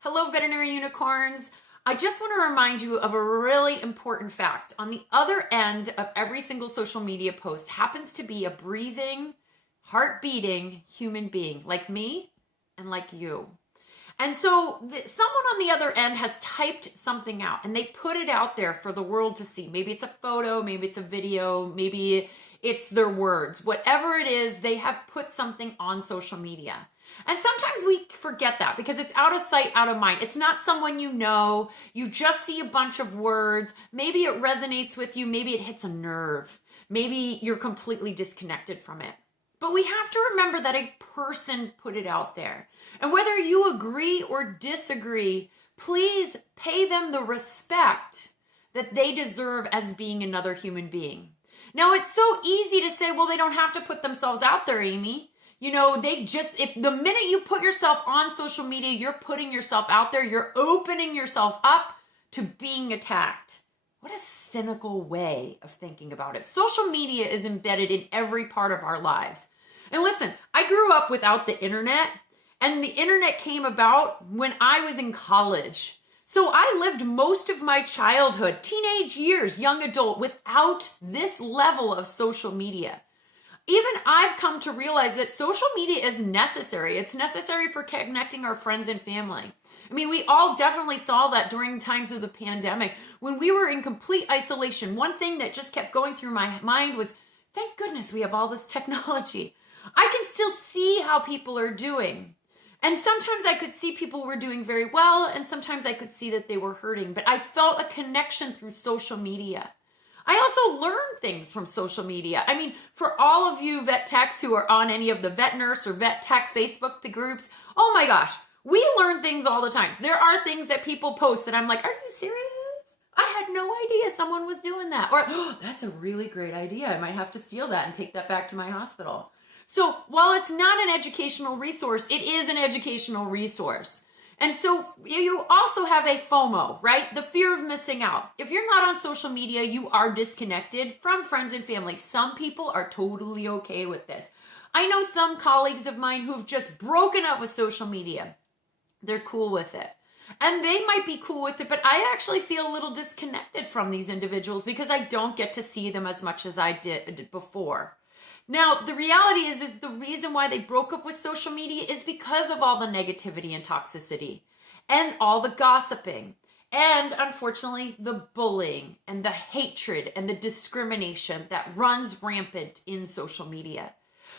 Hello, veterinary unicorns. I just want to remind you of a really important fact. On the other end of every single social media post happens to be a breathing, heart beating human being like me and like you. And so someone on the other end has typed something out and they put it out there for the world to see. Maybe it's a photo, maybe it's a video, maybe it's their words. Whatever it is, they have put something on social media. And sometimes we forget that because it's out of sight, out of mind. It's not someone you know. You just see a bunch of words. Maybe it resonates with you. Maybe it hits a nerve. Maybe you're completely disconnected from it. But we have to remember that a person put it out there. And whether you agree or disagree, please pay them the respect that they deserve as being another human being. Now, it's so easy to say, well, they don't have to put themselves out there, Amy. You know, if the minute you put yourself on social media, you're putting yourself out there, you're opening yourself up to being attacked. What a cynical way of thinking about it. Social media is embedded in every part of our lives. And listen, I grew up without the internet, and the internet came about when I was in college. So I lived most of my childhood, teenage years, young adult, without this level of social media. Even I've come to realize that social media is necessary. It's necessary for connecting our friends and family. I mean, we all definitely saw that during times of the pandemic when we were in complete isolation. One thing that just kept going through my mind was, thank goodness we have all this technology. I can still see how people are doing. And sometimes I could see people were doing very well, and sometimes I could see that they were hurting. But I felt a connection through social media. I also learned things from social media. I mean, for all of you vet techs who are on any of the vet nurse or vet tech Facebook groups, oh my gosh, we learn things all the time. There are things that people post that I'm like, are you serious? I had no idea someone was doing that. Or, oh, that's a really great idea. I might have to steal that and take that back to my hospital. So while it's not an educational resource, it is an educational resource. And so you also have a FOMO, right? The fear of missing out. If you're not on social media, you are disconnected from friends and family. Some people are totally okay with this. I know some colleagues of mine who've just broken up with social media. They're cool with it. And they might be cool with it, but I actually feel a little disconnected from these individuals because I don't get to see them as much as I did before. Now, the reality is the reason why they broke up with social media is because of all the negativity and toxicity and all the gossiping and, unfortunately, the bullying and the hatred and the discrimination that runs rampant in social media.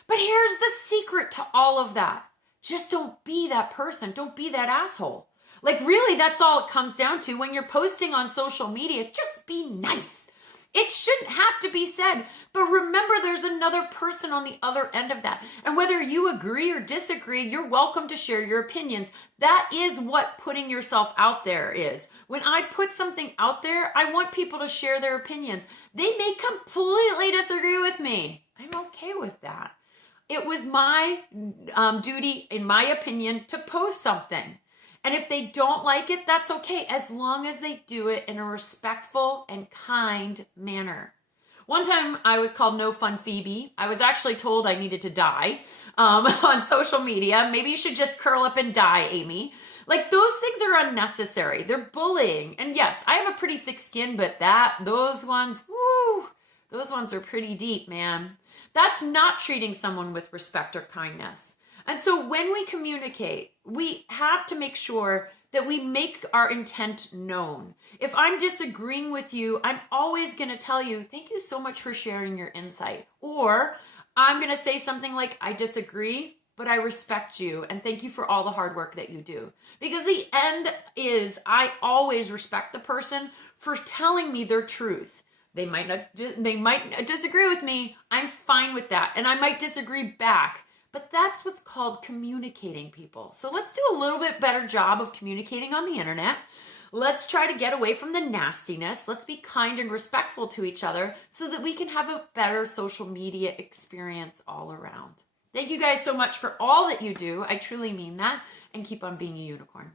But here's the secret to all of that. Just don't be that person. Don't be that asshole. Like, really, that's all it comes down to. When you're posting on social media, just be nice. It shouldn't have to be said, but remember there's another person on the other end of that. And whether you agree or disagree, you're welcome to share your opinions. That is what putting yourself out there is. When I put something out there, I want people to share their opinions. They may completely disagree with me. I'm okay with that. It was my duty, in my opinion, to post something. And if they don't like it, that's okay, as long as they do it in a respectful and kind manner. One time I was called No Fun Phoebe. I was actually told I needed to die on social media. Maybe you should just curl up and die, Amy. Like, those things are unnecessary. They're bullying. And yes, I have a pretty thick skin, but those ones are pretty deep, man. That's not treating someone with respect or kindness. And so when we communicate, we have to make sure that we make our intent known. If I'm disagreeing with you, I'm always going to tell you, thank you so much for sharing your insight. Or I'm going to say something like, I disagree, but I respect you. And thank you for all the hard work that you do. Because the end is, I always respect the person for telling me their truth. They might disagree with me. I'm fine with that. And I might disagree back. But that's what's called communicating, people. So let's do a little bit better job of communicating on the internet. Let's try to get away from the nastiness. Let's be kind and respectful to each other so that we can have a better social media experience all around. Thank you guys so much for all that you do. I truly mean that. And keep on being a unicorn.